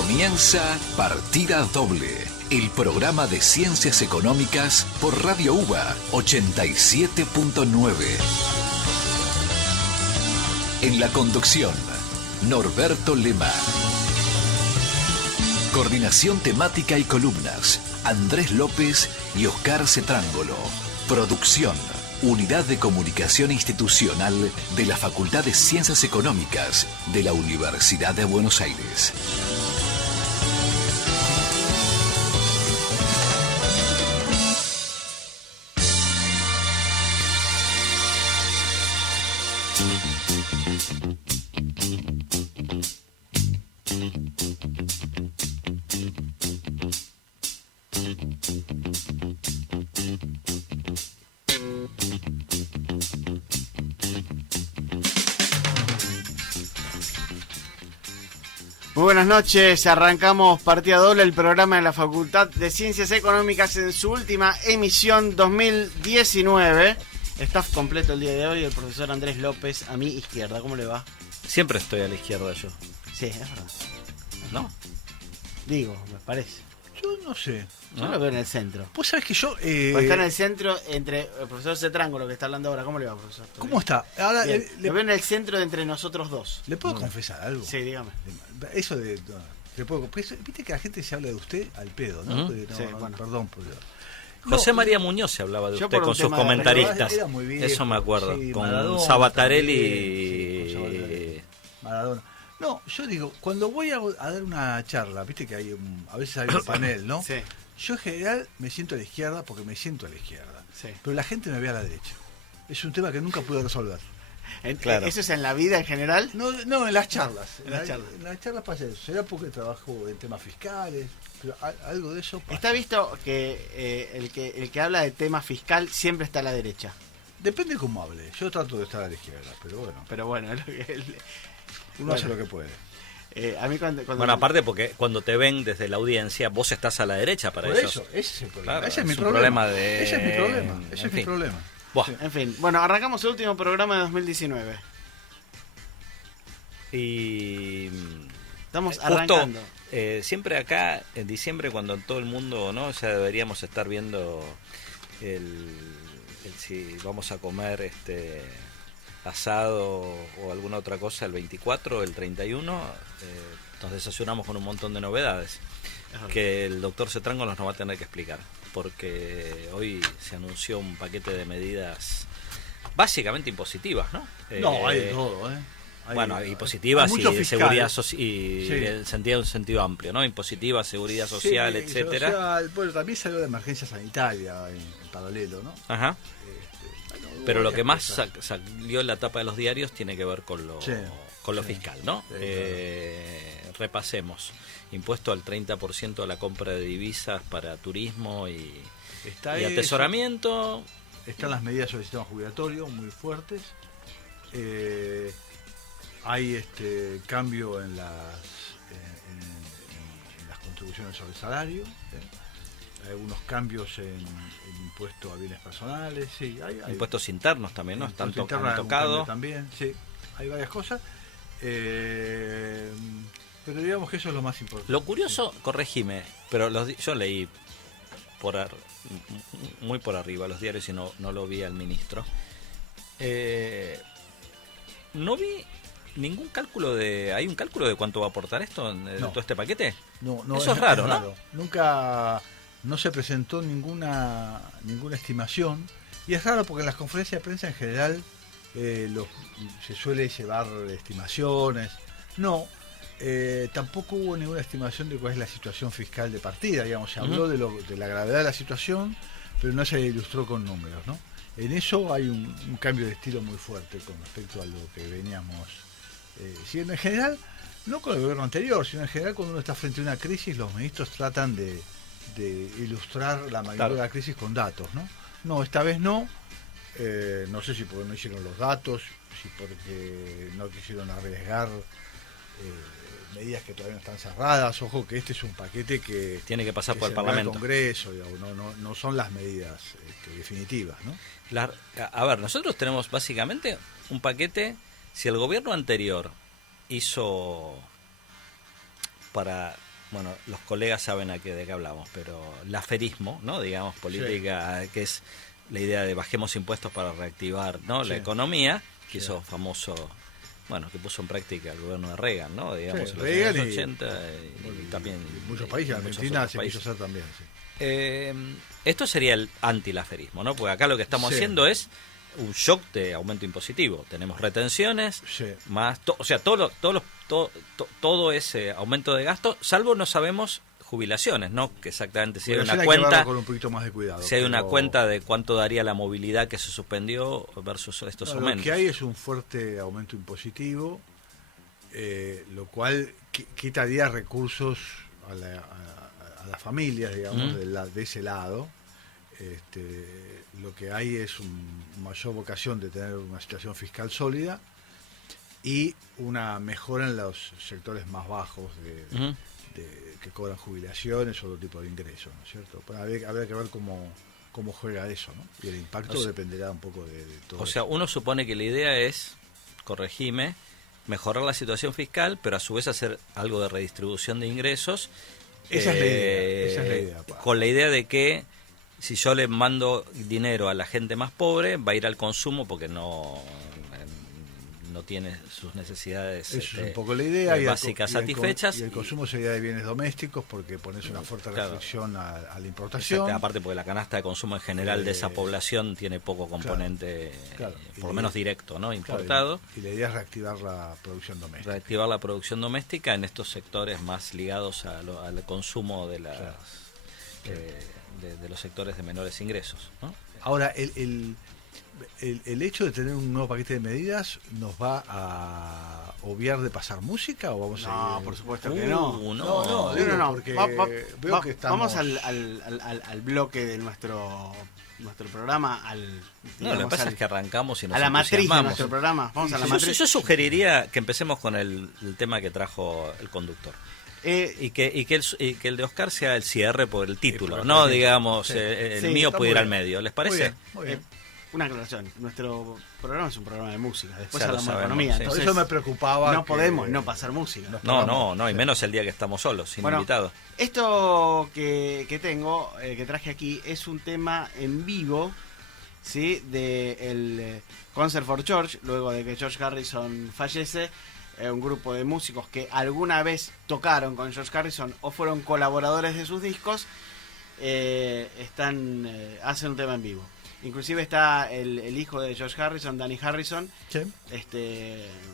Comienza Partida Doble, el programa de ciencias económicas por Radio UBA 87.9. En la conducción, Norberto Lema. Coordinación temática y columnas, Andrés López y Oscar Cetrángolo. Producción, Unidad de Comunicación Institucional de la Facultad de Ciencias Económicas de la Universidad de Buenos Aires. Muy buenas noches, arrancamos Partida Doble, el programa de la Facultad de Ciencias Económicas en su última emisión 2019. Staff completo el día de hoy, el profesor Andrés López a mi izquierda. ¿Cómo le va? Siempre estoy a la izquierda yo. Sí, es verdad. ¿No? Digo, me parece. Yo no sé. Yo lo veo en el centro. Vos sabés que yo... Pues está en el centro entre el profesor Cetrángolo que está hablando ahora. ¿Cómo le va, profesor? ¿Cómo está? Ahora Lo veo en el centro de entre nosotros dos. ¿Le puedo confesar algo? Sí, dígame. Eso de... Viste que la gente se habla de usted al pedo, ¿no? Sí, bueno. Perdón. José María Muñoz se hablaba de yo usted por un con sus tema de comentaristas. Era muy viejo, Eso me acuerdo. sí, con Maradona Sabatarelli. también, Maradona. No, yo digo, cuando voy a dar una charla, viste que hay a veces hay un panel, ¿no? Sí. Yo en general me siento a la izquierda porque me siento a la izquierda. Sí. Pero la gente me ve a la derecha. Es un tema que nunca pude resolver. Claro. ¿Eso es en la vida en general? No, en las charlas. En las charlas. En las charlas pasa eso. Será porque trabajo en temas fiscales, pero algo de eso pasa. Está visto que el que habla de tema fiscal siempre está a la derecha. Depende cómo hable. Yo trato de estar a la izquierda, pero bueno. Pero bueno, es lo que Uno hace lo que puede. a mí cuando Bueno, aparte porque cuando te ven desde la audiencia, vos estás a la derecha para Por ellos. eso, ese es el problema. Claro, ese es mi es un problema. problema de- Ese es mi problema. en Ese es fin. mi problema. Buah. En fin, bueno, arrancamos el último programa de 2019. Y Estamos justo arrancando. siempre acá en diciembre, cuando en todo el mundo, ¿no? Ya deberíamos estar viendo si vamos a comer asado o alguna otra cosa el 24, el 31, nos desayunamos con un montón de novedades que el doctor Cetrángolo nos va a tener que explicar, porque hoy se anunció un paquete de medidas básicamente impositivas, ¿no? No, hay de todo, ¿eh? Bueno, y positivas hay y mucho de fiscal. seguridad Sí. en un sentido amplio, ¿no? Impositivas, seguridad social, Sí, etcétera. social. Bueno, también salió la emergencia sanitaria en paralelo, ¿no? Ajá. Bueno, hubo Pero lo varias que más cosas. salió en la tapa de los diarios tiene que ver con lo Sí, sí. fiscal, ¿no? Sí, Repasemos. Impuesto al 30% a la compra de divisas para turismo y Está atesoramiento. Están las medidas sobre el sistema jubilatorio muy fuertes. Hay cambio en las contribuciones sobre el salario. Hay algunos cambios en impuesto a bienes personales. Sí, hay Impuestos internos también, ¿no? Están impuesto interno, han algún tocado. cambio también. Sí, hay varias cosas. Pero digamos que eso es lo más importante. Lo curioso, corregime, pero yo leí muy por arriba los diarios y no lo vi al ministro. No vi ningún cálculo ¿hay un cálculo de cuánto va a aportar esto en No. todo este paquete? No, Eso es raro, ¿no? Nunca no se presentó ninguna estimación. Y es raro porque en las conferencias de prensa en general se suele llevar estimaciones. No, tampoco hubo ninguna estimación de cuál es la situación fiscal de partida. Digamos, se habló de la gravedad de la situación, pero no se ilustró con números, ¿no? En eso hay un cambio de estilo muy fuerte con respecto a lo que veníamos siguiendo en general, no con el gobierno anterior, sino en general cuando uno está frente a una crisis, los ministros tratan de ilustrar la magnitud de la crisis con datos, ¿no? No, esta vez no. No sé si porque no hicieron los datos, si porque no quisieron arriesgar medidas que todavía no están cerradas. Ojo que este es un paquete que Tiene que pasar por el se envía al Parlamento. Congreso, digamos, no son las medidas definitivas, ¿no? A ver, nosotros tenemos básicamente un paquete. Si el gobierno anterior hizo para bueno, los colegas saben de qué hablamos, pero el aferismo, ¿no? Digamos, política, que es la idea de bajemos impuestos para reactivar, ¿no? La economía, que hizo famoso, bueno, que puso en práctica el gobierno de Reagan, ¿no? Digamos, en los Reagan años 80 y también muchos países, Argentina se quiso hacer también, esto sería el antilaferismo, ¿no? Porque acá lo que estamos haciendo es un shock de aumento impositivo. Tenemos retenciones, más, todo ese aumento de gasto, salvo no sabemos jubilaciones, ¿no? Que exactamente si hay una cuenta, con un poquito más de cuidado, si hay una cuenta de cuánto daría la movilidad que se suspendió versus estos aumentos. Lo que hay es un fuerte aumento impositivo, lo cual quitaría recursos a las familias, digamos, de ese lado. Lo que hay es una mayor vocación de tener una situación fiscal sólida y una mejora en los sectores más bajos que cobran jubilaciones o otro tipo de ingresos, ¿no es cierto? Pues habría que ver cómo juega eso, ¿no? Y el impacto dependerá un poco de todo. O sea, uno supone que la idea es, corregime, mejorar la situación fiscal, pero a su vez hacer algo de redistribución de ingresos. Esa es la idea. Con la idea de que si yo le mando dinero a la gente más pobre, va a ir al consumo porque no tiene sus necesidades es un poco la idea, básicas satisfechas. Y el consumo sería de bienes domésticos porque pones una fuerte restricción a la importación. Exacto, aparte porque la canasta de consumo en general de esa población tiene poco componente, por lo menos directo, ¿no? Importado. Y la idea es reactivar la producción doméstica. Reactivar la producción doméstica en estos sectores más ligados al consumo de de los sectores de menores ingresos, ¿no? Ahora, el hecho de tener un nuevo paquete de medidas nos va a obviar de pasar música o vamos a ir... por supuesto que no. No, porque veo que estamos... Vamos al bloque de nuestro programa, lo que pasa es que arrancamos y nos a la matriz de nuestro programa. Vamos a la matriz. Yo sugeriría que empecemos con el tema que trajo el conductor. Y que el de Oscar sea el cierre por el título, ¿no? Digamos, el mío puede ir al medio, ¿les parece? Muy bien. Una aclaración, nuestro programa es un programa de música, después ya hablamos de economía. Por eso me preocupaba. No podemos no pasar música. No, y menos el día que estamos solos, sin invitados. Esto que tengo, que traje aquí, es un tema en vivo, ¿sí? Del Concert for George, luego de que George Harrison fallece. Un grupo de músicos que alguna vez tocaron con George Harrison o fueron colaboradores de sus discos, hacen un tema en vivo. Inclusive está el hijo de George Harrison, Danny Harrison,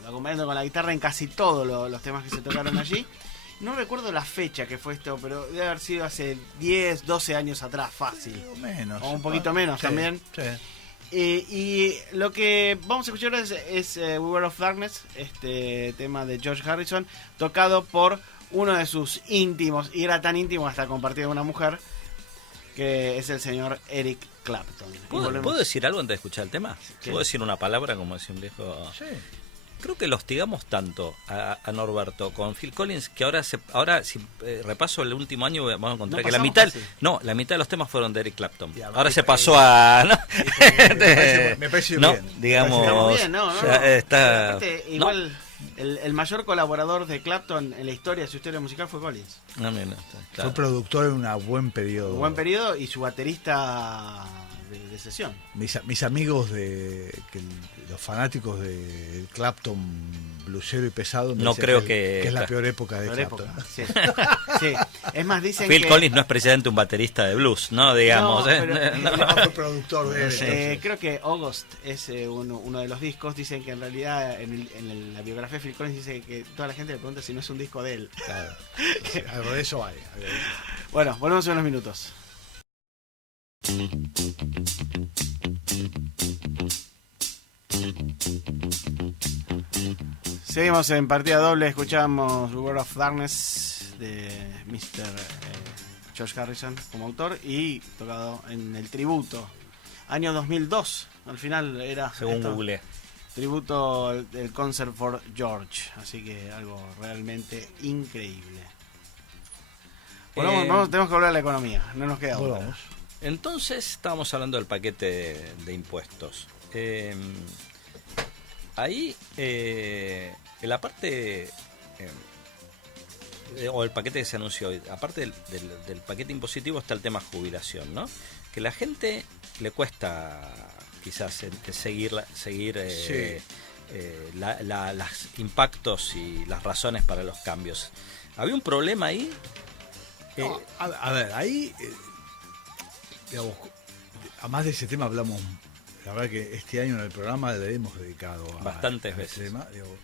acompañando con la guitarra en casi todos los temas que se tocaron allí. No recuerdo la fecha que fue esto, pero debe haber sido hace 10, 12 años atrás, fácil. O menos. O un poquito menos también. Sí. Y lo que vamos a escuchar es We Were of Darkness, este tema de George Harrison, tocado por uno de sus íntimos, y era tan íntimo hasta compartido con una mujer, que es el señor Eric Clapton. ¿Puedo decir algo antes de escuchar el tema? ¿Puedo decir una palabra, como decía un viejo? Sí. Creo que lo hostigamos tanto a Norberto con Phil Collins que ahora si repaso el último año vamos a encontrar que la mitad de los temas fueron de Eric Clapton. Ahora se pasó a me parece no, bien. Digamos, bien, está igual el mayor colaborador de Clapton en la historia de su historia musical fue Collins. Fue productor en un buen periodo. Un buen periodo y su baterista de sesión. Mis amigos los fanáticos de Clapton blusero y pesado no creo que es la peor época de Clapton. Sí. Sí. Es más, dicen Phil Collins no es precisamente un baterista de blues, ¿no? Digamos, fue productor de él. Creo que August es uno de los discos. Dicen que en realidad en la biografía de Phil Collins dice que toda la gente le pregunta si no es un disco de él. Claro. Algo de eso hay. Bueno, volvemos en unos minutos. Seguimos en partida doble, escuchamos World of Darkness de Mr. George Harrison como autor y tocado en el tributo, año 2002, al final era según Google, tributo del Concert for George, así que algo realmente increíble. Tenemos que volver a la economía, no nos queda otra. Entonces estábamos hablando del paquete de impuestos. Ahí, en la parte o el paquete que se anunció hoy, aparte del paquete impositivo está el tema jubilación, ¿no? Que la gente le cuesta quizás seguir los impactos y las razones para los cambios. ¿Había un problema ahí? No, a ver, ahí, digamos, además de ese tema hablamos, la verdad que este año en el programa le hemos dedicado bastantes veces. Tema, digamos,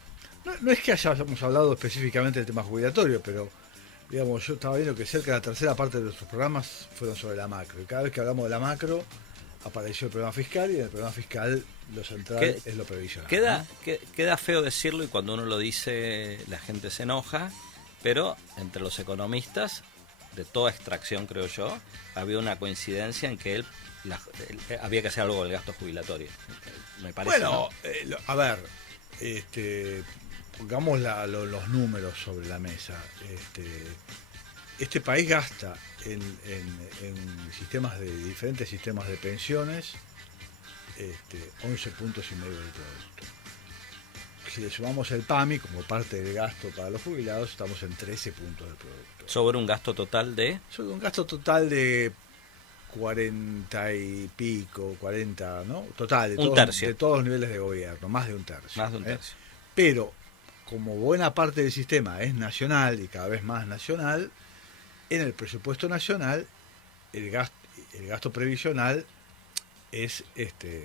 no es que hayamos hablado específicamente del tema jubilatorio, pero digamos, yo estaba viendo que cerca de la tercera parte de nuestros programas fueron sobre la macro. Y cada vez que hablamos de la macro, apareció el problema fiscal, y en el problema fiscal lo central es lo previsional. Queda feo decirlo, y cuando uno lo dice la gente se enoja, pero entre los economistas, de toda extracción creo yo, había una coincidencia en que él había que hacer algo con el gasto jubilatorio. Me parece. Bueno, ¿no? A ver, pongamos los números sobre la mesa. Este país gasta en sistemas diferentes sistemas de pensiones 11 puntos y medio del producto. Si le sumamos el PAMI como parte del gasto para los jubilados, estamos en 13 puntos del producto. Sobre un gasto total de... Sobre un gasto total de 40 y pico, 40, ¿no? Total, de todos los niveles de gobierno, más de un tercio. Más de un tercio. Pero, como buena parte del sistema es nacional y cada vez más nacional, en el presupuesto nacional el gasto previsional es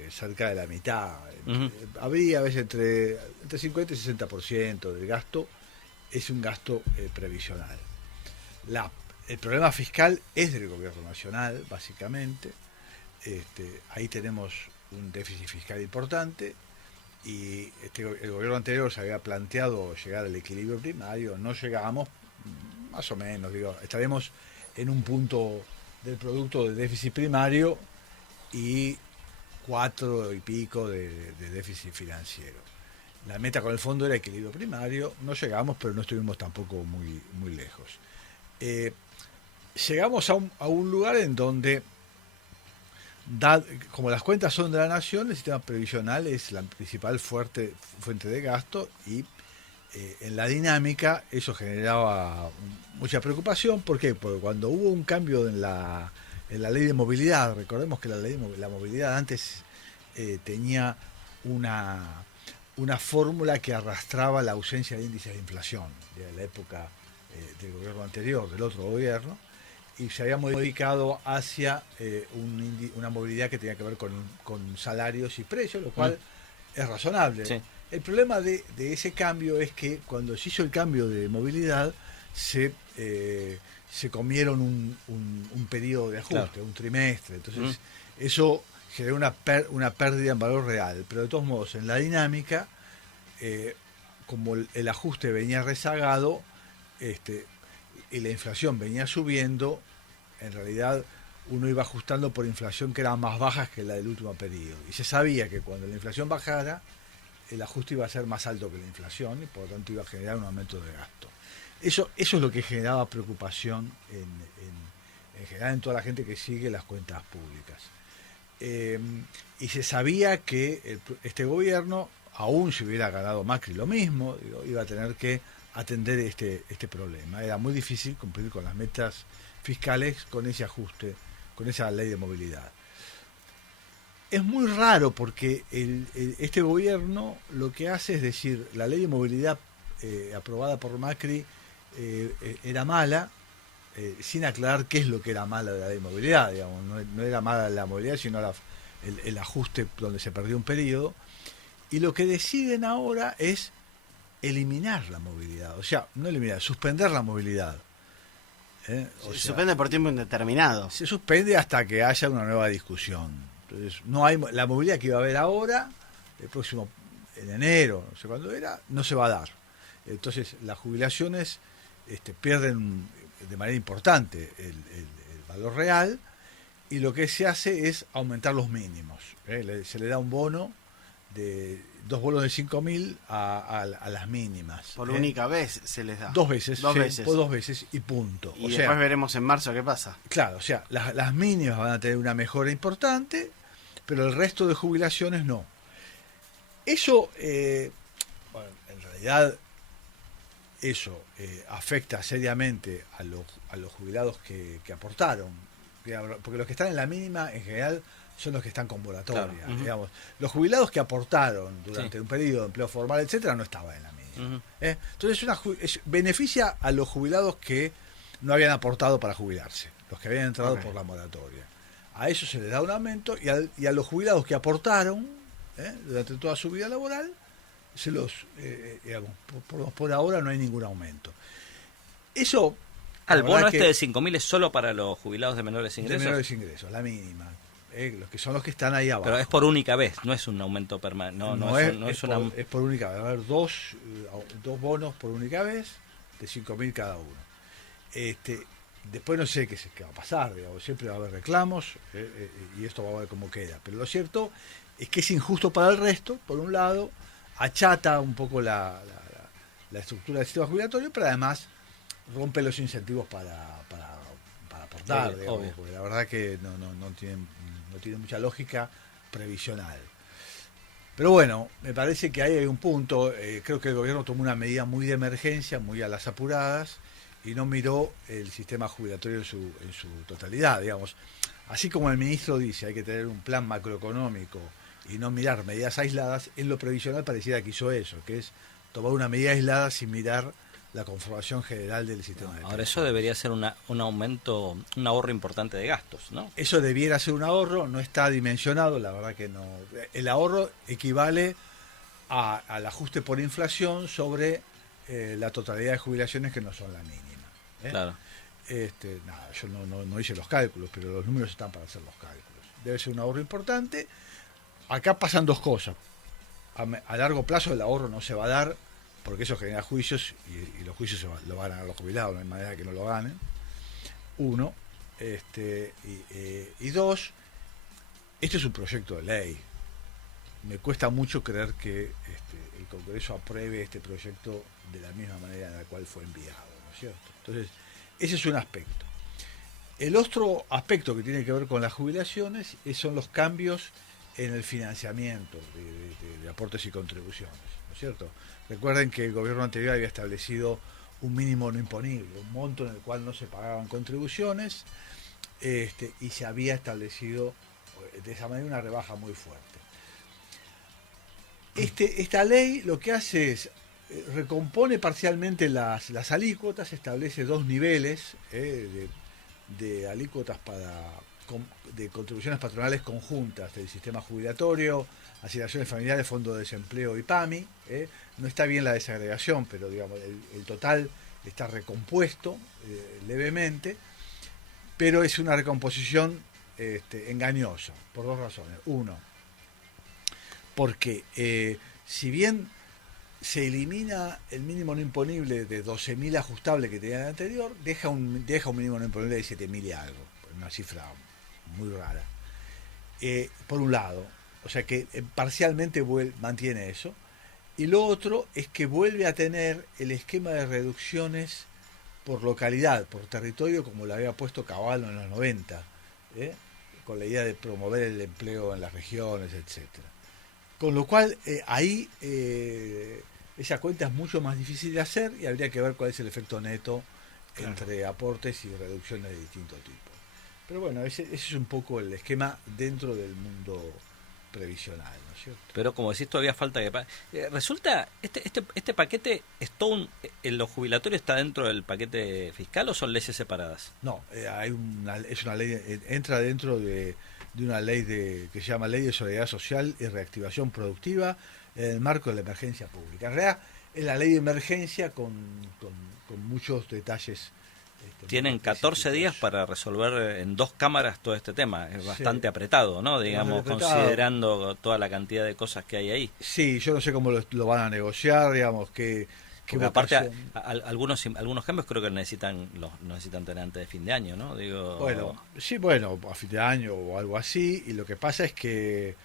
cerca de la mitad. Uh-huh. Habría a veces entre 50 y 60% del gasto es un gasto previsional. El problema fiscal es del gobierno nacional, básicamente. Ahí tenemos un déficit fiscal importante, y el gobierno anterior se había planteado llegar al equilibrio primario. No llegamos, más o menos, estaremos en un punto del producto de déficit primario y 4 y pico de déficit financiero. La meta con el fondo era equilibrio primario, no llegamos, pero no estuvimos tampoco muy lejos. Llegamos a un lugar en donde, como las cuentas son de la nación, el sistema previsional es la principal fuente de gasto, y en la dinámica eso generaba mucha preocupación. ¿Por qué? Porque cuando hubo un cambio en la ley de movilidad, recordemos que la movilidad antes tenía una fórmula que arrastraba la ausencia de índices de inflación de la época del gobierno anterior, del otro gobierno, y se había modificado hacia una movilidad que tenía que ver con salarios y precios, lo cual es razonable. Sí. El problema de ese cambio es que cuando se hizo el cambio de movilidad se comieron un periodo de ajuste, claro, un trimestre. Entonces eso generó una pérdida en valor real, pero de todos modos en la dinámica, como el ajuste venía rezagado y la inflación venía subiendo, en realidad uno iba ajustando por inflación que era más baja que la del último periodo, y se sabía que cuando la inflación bajara el ajuste iba a ser más alto que la inflación, y por lo tanto iba a generar un aumento de gasto. Eso es lo que generaba preocupación en general en toda la gente que sigue las cuentas públicas. Y se sabía que este gobierno, aún si hubiera ganado Macri lo mismo, iba a tener que atender este problema. Era muy difícil cumplir con las metas fiscales con ese ajuste, con esa ley de movilidad. Es muy raro porque este gobierno lo que hace es decir, la ley de movilidad aprobada por Macri era mala, sin aclarar qué es lo que era mala de la ley de movilidad. Digamos, no era mala la movilidad, sino el ajuste donde se perdió un periodo. Y lo que deciden ahora es eliminar la movilidad, o sea, no eliminar, suspender la movilidad. Se suspende por tiempo indeterminado. Se suspende hasta que haya una nueva discusión. Entonces, no hay la movilidad que iba a haber ahora, el próximo, en enero, no sé cuándo era, no se va a dar. Entonces, las jubilaciones pierden de manera importante el valor real, y lo que se hace es aumentar los mínimos. Se le da un bono de 2 bonos de 5.000 a las mínimas. Por única vez se les da. Dos veces. Dos veces. Por 2 veces y punto. Y después veremos en marzo qué pasa. Claro, o sea, las mínimas van a tener una mejora importante, pero el resto de jubilaciones no. Eso, bueno, en realidad eso afecta seriamente a los jubilados que aportaron, porque los que están en la mínima en general son los que están con moratoria. Claro. Digamos. Los jubilados que aportaron durante un periodo de empleo formal, etcétera, no estaban en la mínima. Entonces beneficia a los jubilados que no habían aportado para jubilarse, los que habían entrado por la moratoria. A eso se les da un aumento y a los jubilados que aportaron durante toda su vida laboral, se los digamos, por ahora no hay ningún aumento. Eso... ¿El bono de 5.000 es solo para los jubilados de menores ingresos? De menores ingresos, la mínima. Los que son los que están ahí abajo. Pero es por única vez, no es un aumento permanente. Es por única vez. Va a haber dos bonos por única vez, de 5.000 cada uno. Después no sé qué va a pasar, digamos, siempre va a haber reclamos y esto va a ver cómo queda. Pero lo cierto es que es injusto para el resto, por un lado, achata un poco la estructura del sistema jubilatorio, pero además rompe los incentivos para aportar, digamos, porque la verdad que no tiene mucha lógica previsional. Pero bueno, me parece que ahí hay un punto, creo que el gobierno tomó una medida muy de emergencia, muy a las apuradas, y no miró el sistema jubilatorio en su totalidad, digamos. Así como el ministro dice, hay que tener un plan macroeconómico y no mirar medidas aisladas, en lo previsional pareciera que hizo eso, que es tomar una medida aislada sin mirar la conformación general del sistema de Ahora, eso debería ser un aumento, un ahorro importante de gastos, ¿no? Eso debiera ser un ahorro, no está dimensionado, la verdad que no. El ahorro equivale al ajuste por inflación sobre la totalidad de jubilaciones que no son la mínima. Claro. Yo no hice los cálculos, pero los números están para hacer los cálculos. Debe ser un ahorro importante. Acá pasan dos cosas. A largo plazo el ahorro no se va a dar, porque eso genera juicios y los juicios lo van a ganar los jubilados, no hay manera que no lo ganen. Uno. Y dos, este es un proyecto de ley. Me cuesta mucho creer que el Congreso apruebe este proyecto de la misma manera en la cual fue enviado, ¿no es cierto? Entonces, ese es un aspecto. El otro aspecto que tiene que ver con las jubilaciones son los cambios en el financiamiento de aportes y contribuciones, ¿no es cierto? Recuerden que el gobierno anterior había establecido un mínimo no imponible, un monto en el cual no se pagaban contribuciones, y se había establecido de esa manera una rebaja muy fuerte. Esta ley lo que hace es recompone parcialmente las alícuotas, establece dos niveles de alícuotas de contribuciones patronales conjuntas del sistema jubilatorio, asignaciones familiares, fondo de desempleo y PAMI. No está bien la desagregación, pero digamos el total está recompuesto levemente, pero es una recomposición engañosa por dos razones. Uno, porque si bien se elimina el mínimo no imponible de 12.000 ajustable que tenía el anterior, deja un mínimo no imponible de 7.000 y algo, una cifra muy rara. Por un lado, o sea que parcialmente mantiene eso, y lo otro es que vuelve a tener el esquema de reducciones por localidad, por territorio, como lo había puesto Caballo en los 90, con la idea de promover el empleo en las regiones, etcétera. Con lo cual, ahí esa cuenta es mucho más difícil de hacer y habría que ver cuál es el efecto neto entre aportes y reducciones de distinto tipo. Pero bueno, ese es un poco el esquema dentro del mundo previsional, ¿no es cierto? Pero como decís, todavía falta que... resulta, este paquete, ¿en lo jubilatorio está dentro del paquete fiscal o son leyes separadas? No, es una ley, entra dentro de una ley que se llama Ley de Solidaridad Social y Reactivación Productiva en el marco de la emergencia pública. En realidad es la ley de emergencia con muchos detalles. Tienen 14 días para resolver en dos cámaras todo este tema. Es bastante apretado, ¿no? Digamos, considerando toda la cantidad de cosas que hay ahí. Sí, yo no sé cómo lo van a negociar, digamos, que aparte algunos cambios creo que necesitan tener antes de fin de año, ¿no? Bueno, a fin de año o algo así, y lo que pasa es que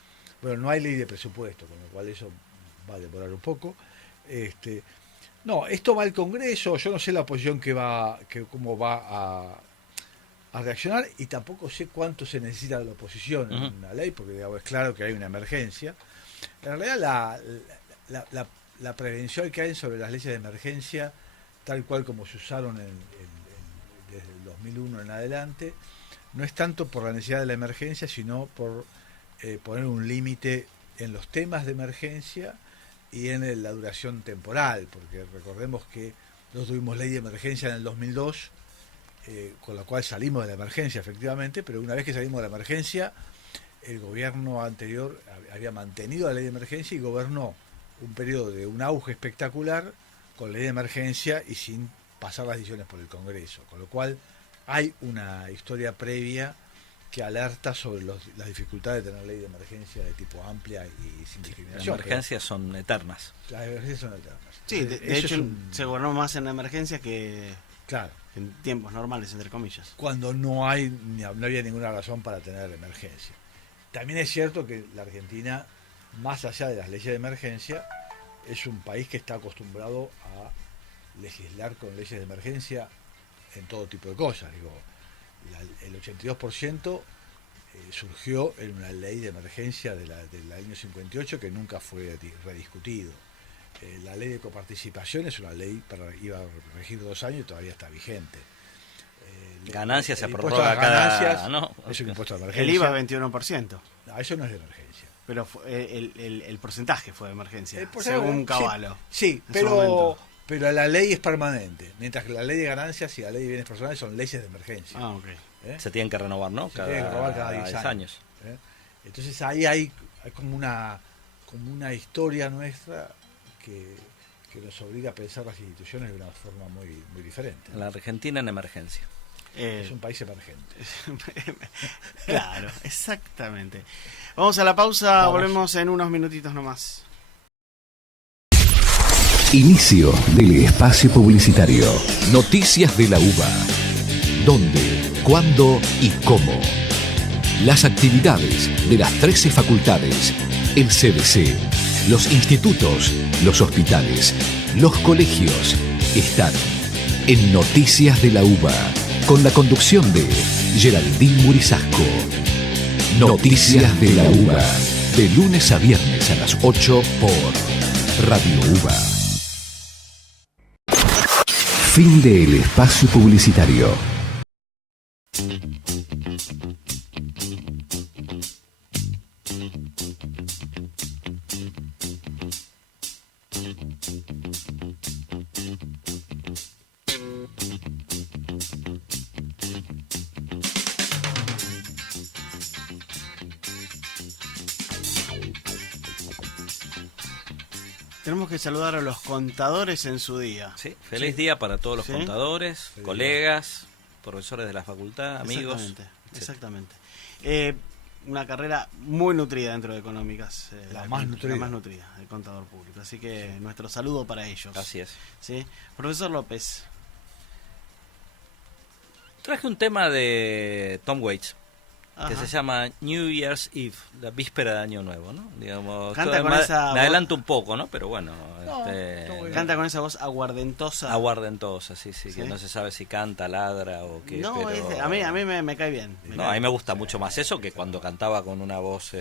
no hay ley de presupuesto, con lo cual eso va a demorar un poco. No, esto va al Congreso, yo no sé la oposición cómo va a reaccionar, y tampoco sé cuánto se necesita de la oposición en una ley, porque digamos, es claro que hay una emergencia. En realidad la prevención que hay sobre las leyes de emergencia tal cual como se usaron desde el 2001 en adelante, no es tanto por la necesidad de la emergencia, sino por poner un límite en los temas de emergencia y en la duración temporal, porque recordemos que nosotros tuvimos ley de emergencia en el 2002, con la cual salimos de la emergencia efectivamente, pero una vez que salimos de la emergencia, el gobierno anterior había mantenido la ley de emergencia y gobernó un periodo de un auge espectacular con ley de emergencia y sin pasar las decisiones por el Congreso, con lo cual hay una historia previa que alerta sobre las dificultades de tener ley de emergencia de tipo amplia y sin discriminación. Las emergencias son eternas. Las emergencias son eternas. Sí, de hecho se gobernó más en la emergencia que claro, en tiempos normales, entre comillas. cuando no había ninguna razón para tener emergencia. También es cierto que la Argentina, más allá de las leyes de emergencia, es un país que está acostumbrado a legislar con leyes de emergencia en todo tipo de cosas. Digo, el 82% surgió en una ley de emergencia del año 58 que nunca fue rediscutido. La ley de coparticipación es una ley iba a regir 2 años y todavía está vigente. Ganancias se el impuesto prorroga a las cada... ganancias ¿no? es un impuesto de emergencia. El IVA 21%, No, eso no es de emergencia. pero el porcentaje fue de emergencia, El porcentaje, según Cavallo. Sí, en su momento. pero la ley es permanente, mientras que la ley de ganancias y la ley de bienes personales son leyes de emergencia. Ah, ok. ¿Eh? Se tienen que renovar, ¿no? Se tienen que renovar cada 10 años. ¿Eh? Entonces ahí hay como una historia nuestra que nos obliga a pensar las instituciones de una forma muy, muy diferente. La Argentina en emergencia. Es un país emergente. Claro, exactamente. Vamos a la pausa, Vamos. volvemos en unos minutitos nomás. Inicio del espacio publicitario. Noticias de la UBA. ¿Dónde, cuándo y cómo? Las actividades de las 13 facultades, el CDC, los institutos, los hospitales, los colegios están en Noticias de la UBA, con la conducción de Geraldine Murisasco. Noticias de la UBA, de lunes a viernes a las 8 por Radio UBA. Fin del espacio publicitario. Tenemos que saludar a los contadores en su día. Sí, feliz día para todos los ¿Sí? contadores, Feliz colegas, profesores de la facultad, amigos. Exactamente. Una carrera muy nutrida dentro de Económicas. La más nutrida. La más nutrida, el contador público. Así que nuestro saludo para ellos. Así es. ¿Sí? Profesor López. Traje un tema de Tom Waits que Ajá. se llama New Year's Eve, la víspera de Año Nuevo, ¿no? Digamos, Canta con me, esa me voz. adelanto un poco, ¿no? Pero bueno, No, está muy bien. Canta con esa voz aguardentosa. aguardentosa, sí, ¿Sí? que no se sabe si canta, ladra o qué. No, pero... a mí me cae bien. No, a mí me gusta mucho más eso que cuando cantaba con una voz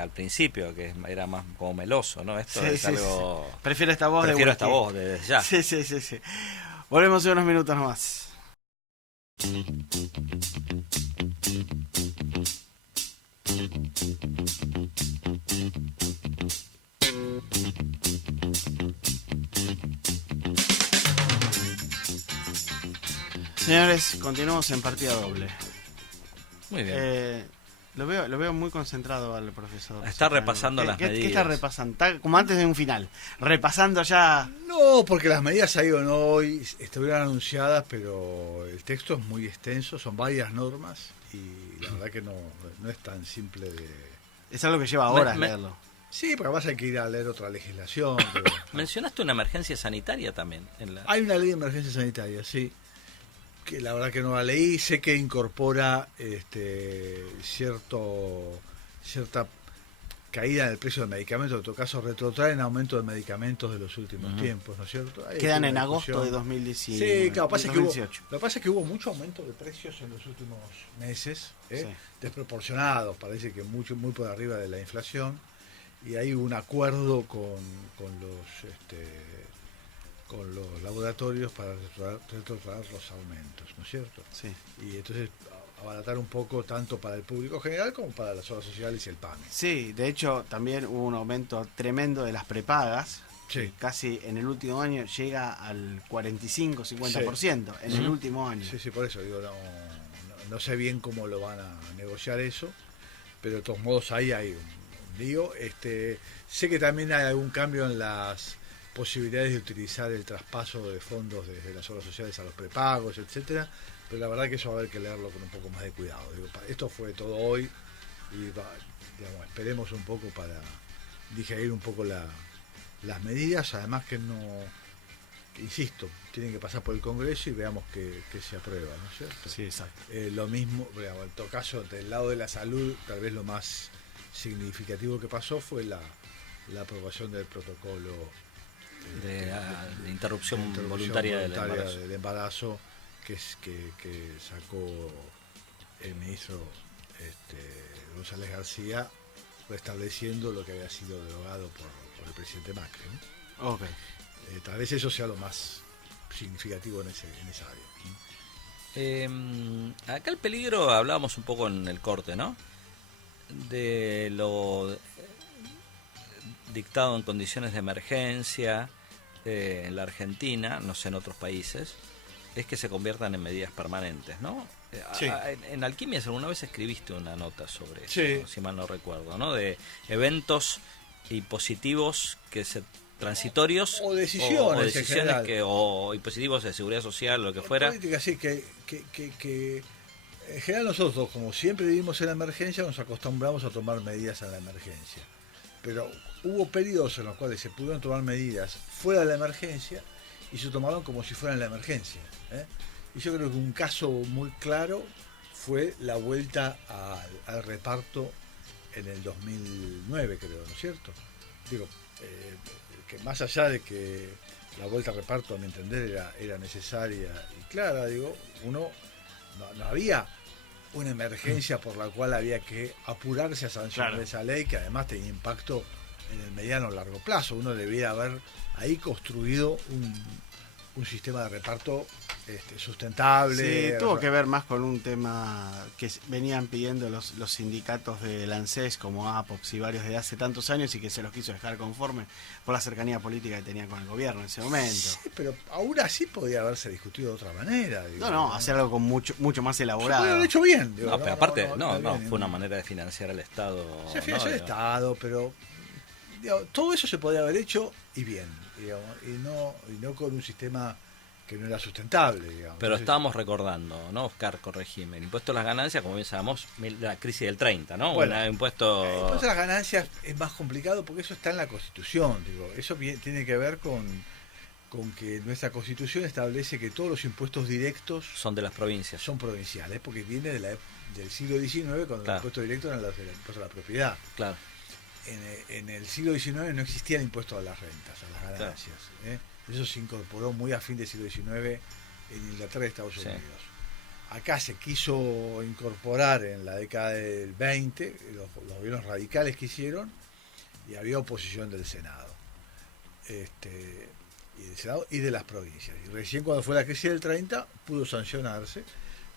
al principio, que era más como meloso, ¿no? Esto Sí, es sí, algo... sí. Prefiero esta voz Prefiero de esta whisky. voz desde ya. Sí. Volvemos en unos minutos nomás. Señores, continuamos en partida doble. Muy bien. Lo veo muy concentrado al profesor. Está repasando las ¿Qué medidas. está repasando? Está como antes de un final. Repasando ya. No, porque las medidas salieron hoy, estuvieron anunciadas, pero el texto es muy extenso, son varias normas y la verdad que no es tan simple de... Es algo que lleva horas Me- leerlo. Sí, porque además hay que ir a leer otra legislación. Pero... Mencionaste una emergencia sanitaria también. Hay una ley de emergencia sanitaria, sí, que la verdad que no la leí, sé que incorpora cierta caída en el precio de medicamentos, en todo caso retrotrae en aumento de medicamentos de los últimos tiempos, ¿no es cierto? Hay Quedan una en agosto de discusión. 2019. Sí, claro, pasa que 2018. lo que pasa es que hubo mucho aumento de precios en los últimos meses, Sí. desproporcionados, parece que muy por arriba de la inflación, y hay un acuerdo con los con los laboratorios para retroceder los aumentos, ¿no es cierto? Sí. Y entonces abaratar un poco tanto para el público general como para las obras sociales y el PAMI. Sí, de hecho también hubo un aumento tremendo de las prepagas. Sí. Casi en el último año llega al 45-50% en el último año. Sí, por eso digo, no sé bien cómo lo van a negociar eso, pero de todos modos ahí hay un lío. Sé que también hay algún cambio en las posibilidades de utilizar el traspaso de fondos desde las obras sociales a los prepagos, etcétera, pero la verdad que eso va a haber que leerlo con un poco más de cuidado. Digo, esto fue todo hoy y digamos, esperemos un poco para digerir un poco las medidas, además que insisto, tienen que pasar por el Congreso y veamos que se aprueba, ¿no es cierto? Sí, exacto. Lo mismo, en todo caso, del lado de la salud, tal vez lo más significativo que pasó fue la aprobación del protocolo de interrupción voluntaria del embarazo que sacó el ministro González García, restableciendo lo que había sido derogado por el presidente Macri, ¿no? Okay. Tal vez eso sea lo más significativo en esa área. Acá el peligro, hablábamos un poco en el corte, ¿no? De lo dictado en condiciones de emergencia en la Argentina, no sé en otros países, es que se conviertan en medidas permanentes, ¿no? Sí. En Alquimias alguna vez escribiste una nota sobre eso, Sí. si mal no recuerdo, ¿no? De eventos impositivos que se transitorios o decisiones en general. o impositivos de seguridad social o lo que fuera. Política, sí, que en general nosotros, como siempre vivimos en la emergencia, nos acostumbramos a tomar medidas en la emergencia. Pero hubo periodos en los cuales se pudieron tomar medidas fuera de la emergencia y se tomaron como si fueran la emergencia, ¿eh? Y yo creo que un caso muy claro fue la vuelta al reparto en el 2009, creo, ¿no es cierto? Digo, que más allá de que la vuelta al reparto, a mi entender, era necesaria y clara, digo, no había una emergencia por la cual había que apurarse a sancionar esa ley, que además tenía impacto en el mediano o largo plazo. Uno debía haber ahí construido un sistema de reparto sustentable. Sí, tuvo que ver más con un tema que venían pidiendo los sindicatos del ANSES como APOPS y varios de hace tantos años y que se los quiso dejar conforme por la cercanía política que tenían con el gobierno en ese momento. Sí, pero aún así podía haberse discutido de otra manera. Digo, No, hacer algo con mucho más elaborado. Se podía haber hecho bien. Digo, Pero aparte, bien, fue una manera de financiar al Estado. Se financia el Estado, pero todo eso se podía haber hecho y bien, digamos, y no con un sistema que no era sustentable, digamos. Pero estábamos recordando, ¿no, Oscar? Corregime, el impuesto a las ganancias, como bien sabemos, la crisis del 30, ¿no? Bueno, el impuesto a las ganancias es más complicado porque eso está en la Constitución, digo, eso tiene que ver con que nuestra Constitución establece que todos los impuestos directos son de las provincias. Son provinciales, porque viene del siglo XIX, cuando los impuestos directos eran los del impuesto a la propiedad. Claro. En el siglo XIX no existía el impuesto a las rentas, a las ganancias. Claro. Eso se incorporó muy a fin del siglo XIX en Inglaterra y Estados Unidos. Acá se quiso incorporar en la década del 20, los gobiernos radicales quisieron, y había oposición del Senado. Y del Senado y de las provincias. Y recién cuando fue la crisis del 30 pudo sancionarse,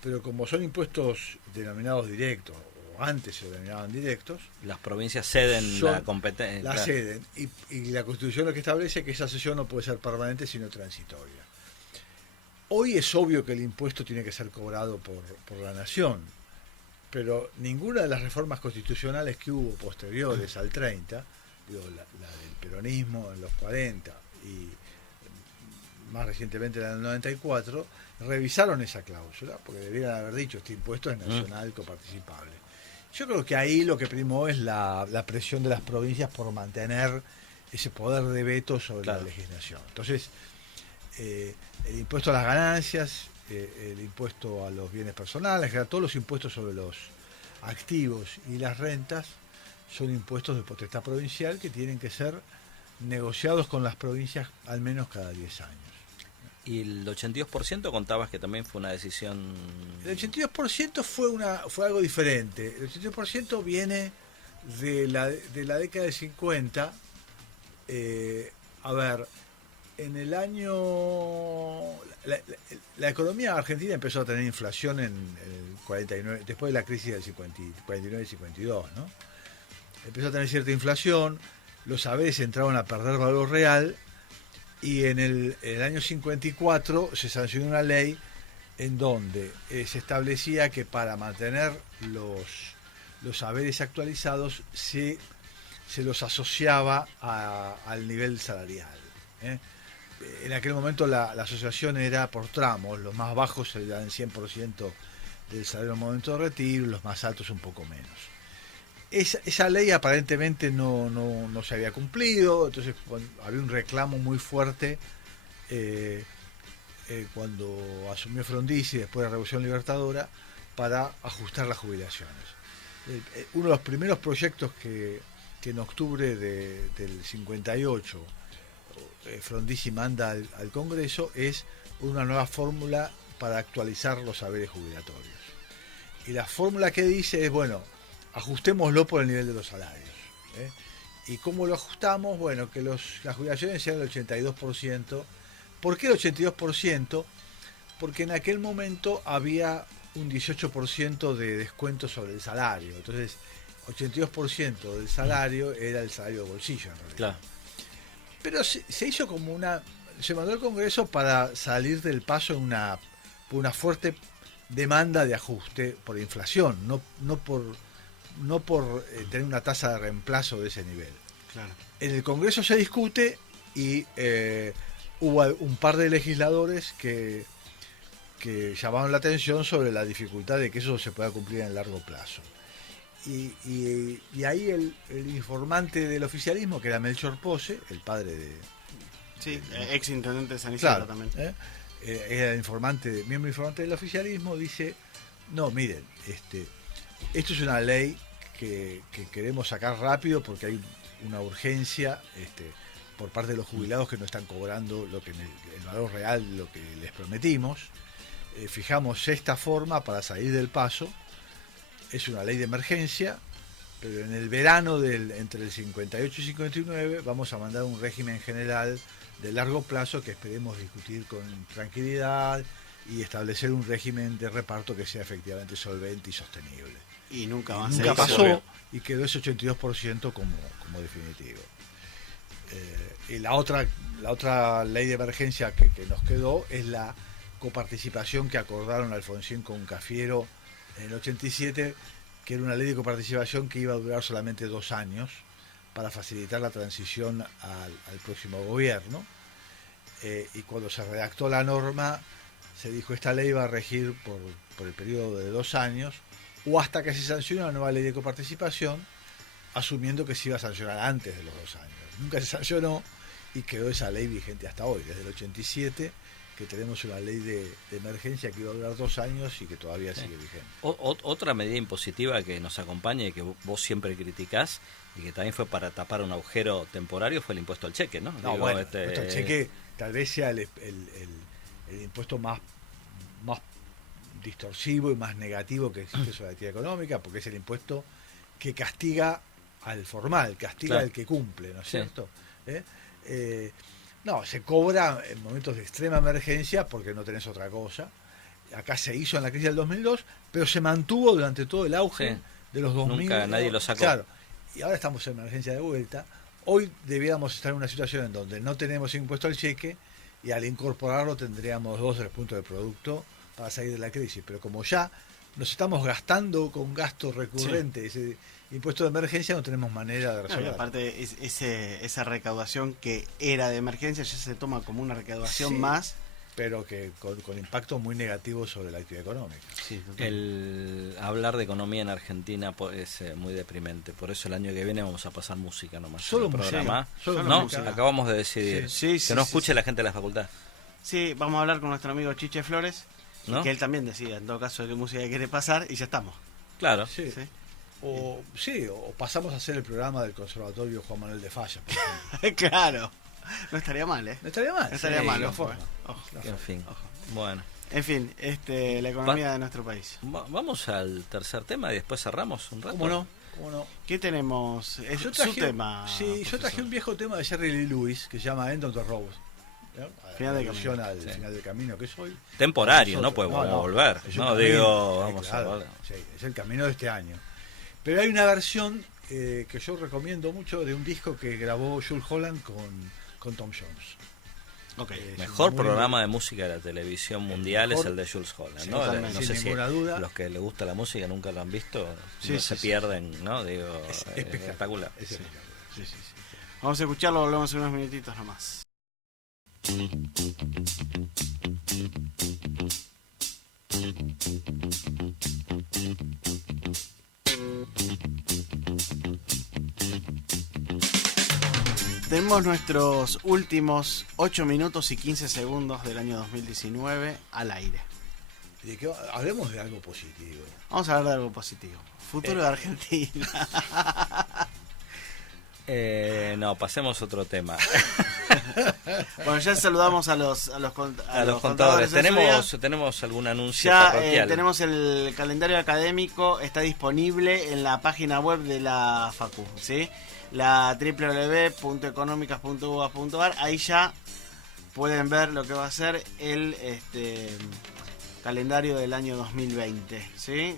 pero como son impuestos denominados directos, antes se denominaban directos, las provincias ceden la competencia. La ceden, y la Constitución lo que establece es que esa cesión no puede ser permanente sino transitoria. Hoy es obvio que el impuesto tiene que ser cobrado por la nación, pero ninguna de las reformas constitucionales que hubo posteriores al 30, digo, la del peronismo en los 40 y más recientemente la del 94, revisaron esa cláusula, porque debieran haber dicho este impuesto es nacional coparticipable. Yo creo que ahí lo que primó es la presión de las provincias por mantener ese poder de veto sobre la legislación. Entonces, el impuesto a las ganancias, el impuesto a los bienes personales, todos los impuestos sobre los activos y las rentas son impuestos de potestad provincial que tienen que ser negociados con las provincias al menos cada 10 años. Y el 82% contabas que también fue una decisión. El 82% fue algo diferente. El 82% viene de la década de 50. en el año... La economía argentina empezó a tener inflación en el 49, después de la crisis del 49 y 52, ¿no? Empezó a tener cierta inflación, los saberes entraron a perder valor real, y en el año 54 se sancionó una ley en donde se establecía que para mantener los saberes actualizados se los asociaba al nivel salarial, ¿eh? En aquel momento la asociación era por tramos, los más bajos se le dan 100% del salario al momento de retiro, los más altos un poco menos. Esa ley aparentemente no se había cumplido, entonces había un reclamo muy fuerte cuando asumió Frondizi después de la Revolución Libertadora para ajustar las jubilaciones. Uno de los primeros proyectos que en octubre del 58 Frondizi manda al Congreso es una nueva fórmula para actualizar los saberes jubilatorios. Y la fórmula que dice es, bueno, ajustémoslo por el nivel de los salarios, ¿eh? ¿Y cómo lo ajustamos? Bueno, que las jubilaciones sean el 82%. ¿Por qué el 82%? Porque en aquel momento había un 18% de descuento sobre el salario. Entonces, 82% del salario era el salario de bolsillo, en realidad. Claro. Pero se hizo como se mandó al Congreso para salir del paso en una fuerte demanda de ajuste por inflación, no por tener una tasa de reemplazo de ese nivel. Claro. En el Congreso se discute y hubo un par de legisladores que llamaron la atención sobre la dificultad de que eso se pueda cumplir en largo plazo. Y ahí el informante del oficialismo, que era Melchor Pose, el padre de... Sí, ex intendente de San Isidro, claro, también. Era miembro informante del oficialismo, dice, no, miren, esto es una ley que queremos sacar rápido porque hay una urgencia por parte de los jubilados que no están cobrando el valor real de lo que les prometimos. Fijamos esta forma para salir del paso. Es una ley de emergencia, pero en el verano entre el 58 y 59 vamos a mandar un régimen general de largo plazo que esperemos discutir con tranquilidad y establecer un régimen de reparto que sea efectivamente solvente y sostenible. Y nunca pasó y quedó ese 82% como definitivo. Y la otra ley de emergencia que nos quedó es la coparticipación que acordaron Alfonsín con Cafiero en el 87, que era una ley de coparticipación que iba a durar solamente 2 años para facilitar la transición al próximo gobierno. Y cuando se redactó la norma, se dijo esta ley va a regir por el periodo de 2 años o hasta que se sancione una nueva ley de coparticipación, asumiendo que se iba a sancionar antes de los 2 años. Nunca se sancionó y quedó esa ley vigente hasta hoy, desde el 87, que tenemos una ley de emergencia que iba a durar 2 años y que todavía sigue vigente. Otra medida impositiva que nos acompaña y que vos siempre criticás y que también fue para tapar un agujero temporario fue el impuesto al cheque, ¿no? No, bueno, el impuesto al cheque tal vez sea el impuesto más distorsivo y más negativo que existe sobre la actividad económica, porque es el impuesto que castiga al formal, castiga claro. al que cumple, ¿no es cierto? No, se cobra en momentos de extrema emergencia porque no tenés otra cosa. Acá se hizo en la crisis del 2002, pero se mantuvo durante todo el auge de los 2000. Nunca nadie lo sacó. Claro, y ahora estamos en emergencia de vuelta. Hoy debiéramos estar en una situación en donde no tenemos impuesto al cheque y al incorporarlo tendríamos 2 3 puntos de producto para salir de la crisis. Pero como ya nos estamos gastando con gasto recurrente ese impuesto de emergencia, no tenemos manera de resolverlo. Aparte, esa recaudación que era de emergencia ya se toma como una recaudación más. Pero que con impacto muy negativo sobre la actividad económica. Sí, el hablar de economía en Argentina es muy deprimente. Por eso el año que viene vamos a pasar música nomás. Solo en el música. programa. Solo No, música. acabamos de decidir que no escuche la gente de la facultad. Sí, vamos a hablar con nuestro amigo Chiche Flores, ¿no? que él también decida, en todo caso, de qué música quiere pasar, y ya estamos. Claro. Sí. Sí. O pasamos a hacer el programa del Conservatorio Juan Manuel de Falla, por ejemplo. Claro. No estaría mal, ¿eh? No estaría mal. No estaría mal, la ojo. forma. Ojo. En fin. Ojo. Bueno. En fin, la economía de nuestro país. Vamos al tercer tema y después cerramos un rato. ¿Cómo no? ¿Qué tenemos? Es Yo su tema. Sí, yo traje un viejo tema de Jerry Lee Lewis que se llama End of the Road. ¿no? Final de Alusión camino. al final del camino que soy. Temporario, no Nosotros- podemos volver. es un No, camino, digo, vamos claro, a volver. sí, es el camino de este año. Pero hay una versión que yo recomiendo mucho de un disco que grabó Jules Holland con Tom Jones. Ok. Es Mejor muy- programa de música de la televisión mundial es mejor- el de Jules Holland, Sí, ¿no? totalmente. No Sin sé si ninguna duda. los que les gusta la música nunca lo han visto, Sí, no sí, se sí. pierden, ¿no? Digo, Es es espectacular. espectacular. Es Sí. espectacular. Sí, sí, sí. Vamos a escucharlo, volvemos en unos minutitos nomás. Tenemos nuestros últimos 8 minutos y 15 segundos del año 2019 al aire. Hablemos de algo positivo. Vamos a hablar de algo positivo. Futuro de Argentina. No, pasemos a otro tema. Bueno, ya saludamos a los A los contadores, en su día. tenemos algún anuncio Ya parroquial. tenemos el calendario académico, está disponible en la página web de la Facu, ¿sí? La www.economicas.uba.ar. Ahí ya pueden ver lo que va a ser el calendario del año 2020, ¿sí?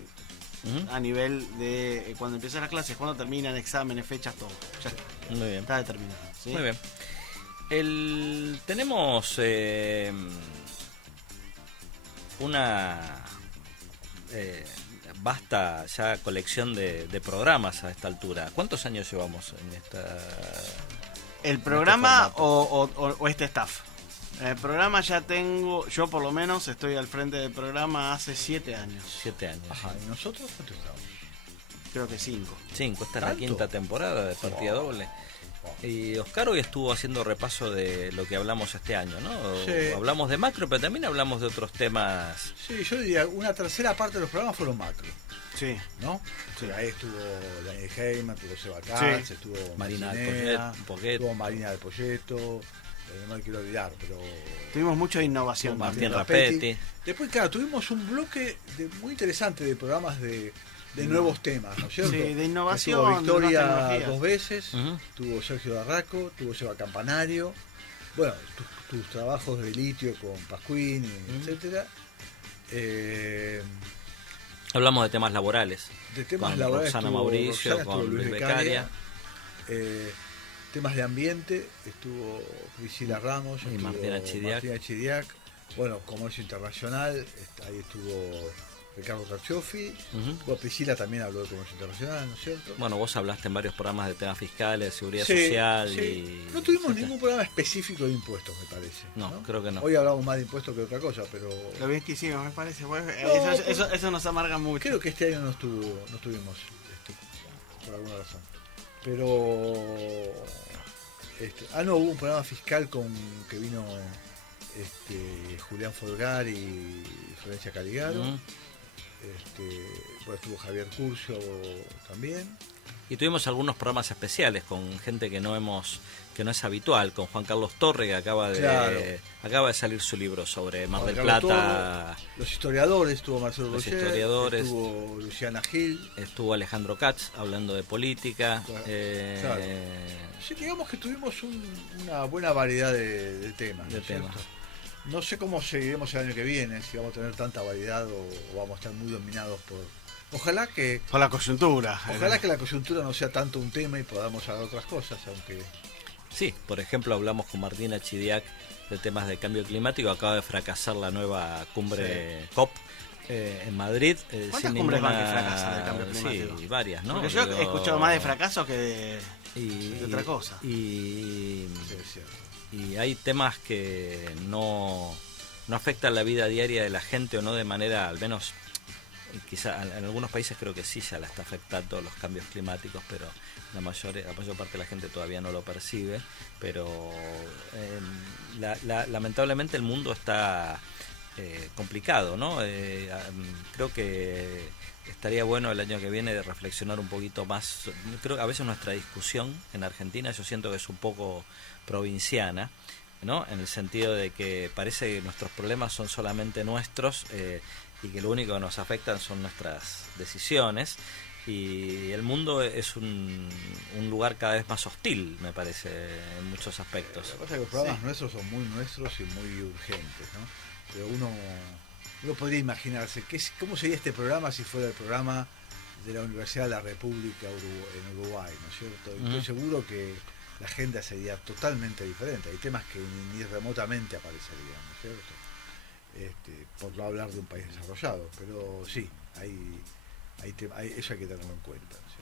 Ujú. A nivel de cuando empiezan las clases, cuando terminan, exámenes, fechas, todo. Ya está, Muy bien. está determinado, ¿sí? Muy bien. Tenemos una vasta ya colección de programas a esta altura. ¿Cuántos años llevamos en esta? ¿El programa formato? o este staff? El programa ya tengo, yo por lo menos estoy al frente del programa hace 7 años. 7 años. Ajá, ¿y nosotros cuánto estamos? Creo que 5. 5, esta es la ¿Tanto? quinta temporada de partida Wow. doble. Y Oscar hoy estuvo haciendo repaso de lo que hablamos este año, ¿no? Sí. Hablamos de macro, pero también hablamos de otros temas. Sí, yo diría una tercera parte de los programas fueron macro, Sí. ¿no? Sí. Ahí estuvo Daniel Heyman, estuvo Seba Katz, Sí. estuvo Marina del Marcinea, Poquet. estuvo Marina del Polleto, no me quiero olvidar, pero... Tuvimos mucho de innovación. Con Martín también. Rapetti. Después, claro, tuvimos un bloque muy interesante de programas de nuevos temas, ¿no es cierto? Sí, de innovación, Estuvo de Victoria nuevas tecnologías. 2 veces, Ujú. tuvo Sergio Darraco, tuvo Seba Campanario, bueno, tus trabajos de litio con Pascuini, etcétera. Hablamos de temas laborales. De temas Con laborales Roxana estuvo Mauricio, Roxana, con estuvo Luis Becaria. Becaria. Temas de ambiente, estuvo Priscila Ramos, Y estuvo Martina Chidiac. Martina Chidiac. Bueno, comercio internacional, ahí estuvo Ricardo Carciofi. Ujú. Bueno, Priscila también habló de comercio internacional, ¿no es cierto? Bueno, vos hablaste en varios programas de temas fiscales, seguridad Sí, social sí. y... No tuvimos etcétera. ningún programa específico de impuestos, me parece. No, creo que no. Hoy hablamos más de impuestos que de otra cosa, pero Lo bien que hicimos, me parece. Bueno, No, eso nos amarga mucho. creo que este año no estuvimos por alguna razón. Pero no, hubo un programa fiscal que vino Julián Folgar y Florencia Caligaro. Ujú. Bueno, estuvo Javier Curcio también. Y tuvimos algunos programas especiales con gente que no es habitual, con Juan Carlos Torre, que acaba Claro. de salir su libro sobre Mar del Juan Carlos Plata. Torre, los historiadores, estuvo Marcelo Los Roger, historiadores. estuvo Luciana Gil. Estuvo Alejandro Katz hablando de política. Claro. Claro. Sí, digamos que tuvimos una buena variedad de temas. De ¿no es cierto? temas. No sé cómo seguiremos el año que viene, si vamos a tener tanta variedad o vamos a estar muy dominados por... Ojalá que Por la coyuntura. que la coyuntura no sea tanto un tema y podamos hablar de otras cosas, aunque... Sí, por ejemplo, hablamos con Martina Chidiac de temas de cambio climático. Acaba de fracasar la nueva cumbre COP en Madrid. ¿Cuántas sin cumbres van ninguna- que fracasan del cambio climático? Sí, varias, ¿no? Porque yo he Digo, escuchado más de fracasos que de y otra cosa. Y, Sí, es cierto. y hay temas que no afectan la vida diaria de la gente, o no de manera, al menos, quizá en algunos países creo que sí ya la está afectando los cambios climáticos, pero la mayor parte de la gente todavía no lo percibe. Pero lamentablemente el mundo está complicado, ¿no? Creo que estaría bueno el año que viene de reflexionar un poquito más. Creo que a veces nuestra discusión en Argentina, yo siento que es un poco provinciana, ¿no? En el sentido de que parece que nuestros problemas son solamente nuestros, y que lo único que nos afectan son nuestras decisiones, y el mundo es un lugar cada vez más hostil, me parece, en muchos aspectos. Lo que pasa es que los programas nuestros son muy nuestros y muy urgentes, ¿no? Pero uno podría imaginarse cómo sería este programa si fuera el programa de la Universidad de la República en Uruguay, ¿no es cierto? Y estoy seguro que la agenda sería totalmente diferente. Hay temas que ni remotamente aparecerían, ¿no es cierto? Por no hablar de un país desarrollado, pero sí, eso hay que tenerlo en cuenta, ¿no es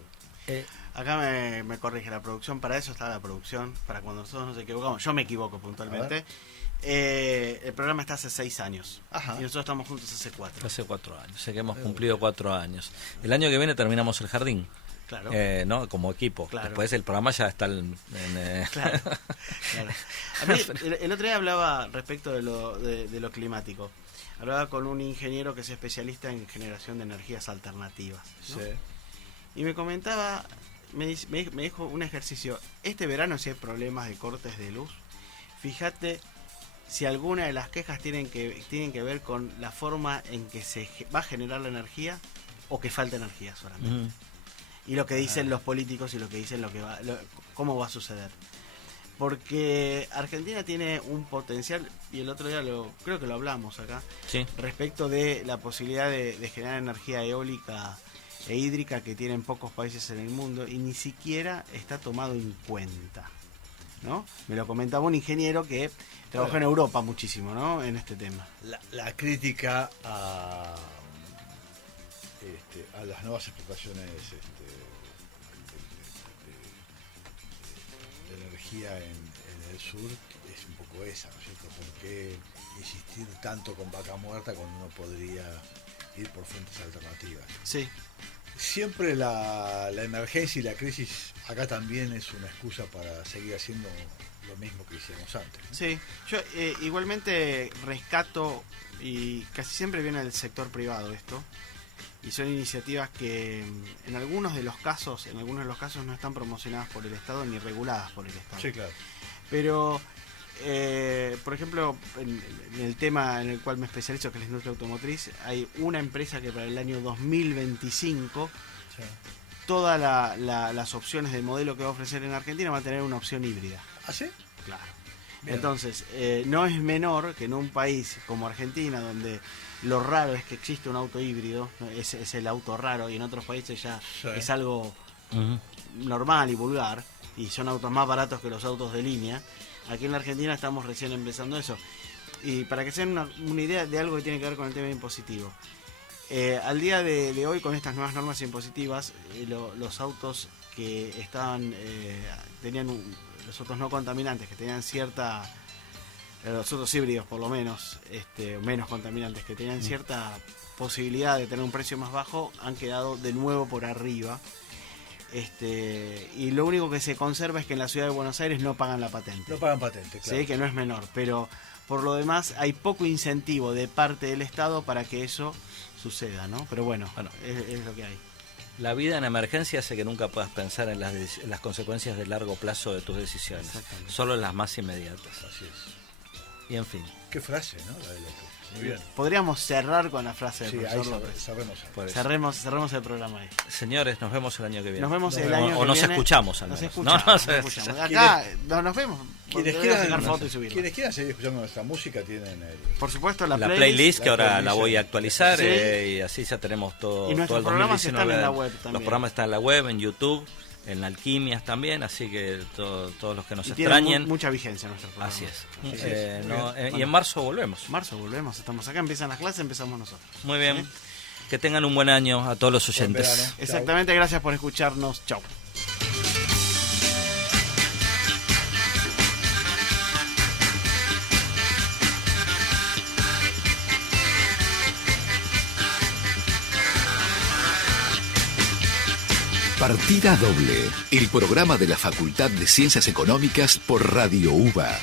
cierto? Acá me corrige la producción, para eso está la producción, para cuando nosotros nos equivocamos. Yo me equivoco puntualmente. El programa está hace 6 años. Ajá. Y nosotros estamos juntos hace 4. Hace 4 años, sé que hemos cumplido 4 años. El año que viene terminamos el jardín. Claro. ¿No? Como equipo. Claro. Después el programa ya está Claro. A mí, el otro día hablaba respecto de lo climático. Hablaba con un ingeniero que es especialista en generación de energías alternativas, ¿no? Sí. Y me comentaba, me dijo un ejercicio: este verano, si hay problemas de cortes de luz, fíjate si alguna de las quejas tienen que ver con la forma en que se va a generar la energía o que falta energía solamente. Y lo que dicen los políticos y lo que dicen cómo va a suceder. Porque Argentina tiene un potencial, y el otro día creo que lo hablamos acá, Sí. respecto de la posibilidad de generar energía eólica e hídrica que tienen pocos países en el mundo y ni siquiera está tomado en cuenta, ¿no? Me lo comentaba un ingeniero que trabajó en Europa muchísimo, ¿no? En este tema. La crítica a las nuevas explotaciones de energía en el sur es un poco esa, ¿no es cierto? ¿Por qué insistir tanto con vaca muerta cuando uno podría ir por fuentes alternativas? Sí. Siempre la emergencia y la crisis acá también es una excusa para seguir haciendo lo mismo que hicimos antes, ¿no? Sí, yo igualmente rescato, y casi siempre viene del sector privado esto, y son iniciativas que en algunos de los casos no están promocionadas por el Estado ni reguladas por el Estado. Sí, claro. Pero, por ejemplo, en el tema en el cual me especializo, que es la industria automotriz, hay una empresa que para el año 2025 Sí. todas las opciones de modelo que va a ofrecer en Argentina va a tener una opción híbrida. ¿Ah, sí? Claro. Bien. Entonces, no es menor que en un país como Argentina, donde lo raro es que existe un auto híbrido, ¿no? es el auto raro, y en otros países ya Sí. es algo normal y vulgar, y son autos más baratos que los autos de línea. Aquí en la Argentina estamos recién empezando eso. Y para que se den una idea de algo que tiene que ver con el tema impositivo. Al día de hoy, con estas nuevas normas impositivas, los autos que tenían los autos no contaminantes, que tenían los autos híbridos por lo menos, menos contaminantes, que tenían cierta posibilidad de tener un precio más bajo, han quedado de nuevo por arriba. Y lo único que se conserva es que en la ciudad de Buenos Aires no pagan la patente. No pagan patente, claro. Sí, que no es menor, pero por lo demás hay poco incentivo de parte del Estado para que eso suceda, ¿no? Pero bueno, es lo que hay. La vida en emergencia hace que nunca puedas pensar en las consecuencias de largo plazo de tus decisiones, Exactamente. solo en las más inmediatas. Así es. Y en fin, Qué frase, ¿no? La de López. Muy bien. Podríamos cerrar con la frase del Sí, ahí profesor López. cerremos ahí. por eso. Cerremos el programa ahí. Señores, nos vemos el año que viene. Nos vemos Nos el vemos. año O que nos viene. escuchamos al Nos menos. escuchamos, No, nos no sé. escuchamos. Acá nos vemos. Quienes Voy a sacar foto y quieran, subirla. quienes quieran seguir escuchando nuestra música tienen Por supuesto, la La playlist, que ahora playlist, la voy a actualizar, Sí. Y así ya tenemos todo, Y nuestros todo el programas 2019. están en la web también. Los programas están en la web, en YouTube, en Alquimias también, así que todos los que nos Y tienen extrañen. mucha vigencia nuestro programa. Así es. Sí, sí. Y Bueno. en marzo volvemos. Marzo volvemos, estamos acá, empiezan las clases, empezamos nosotros. Muy bien. ¿Sí? Que tengan un buen año a todos los oyentes. verano. Exactamente, gracias por escucharnos. Chau. Partida doble, el programa de la Facultad de Ciencias Económicas por Radio UBA.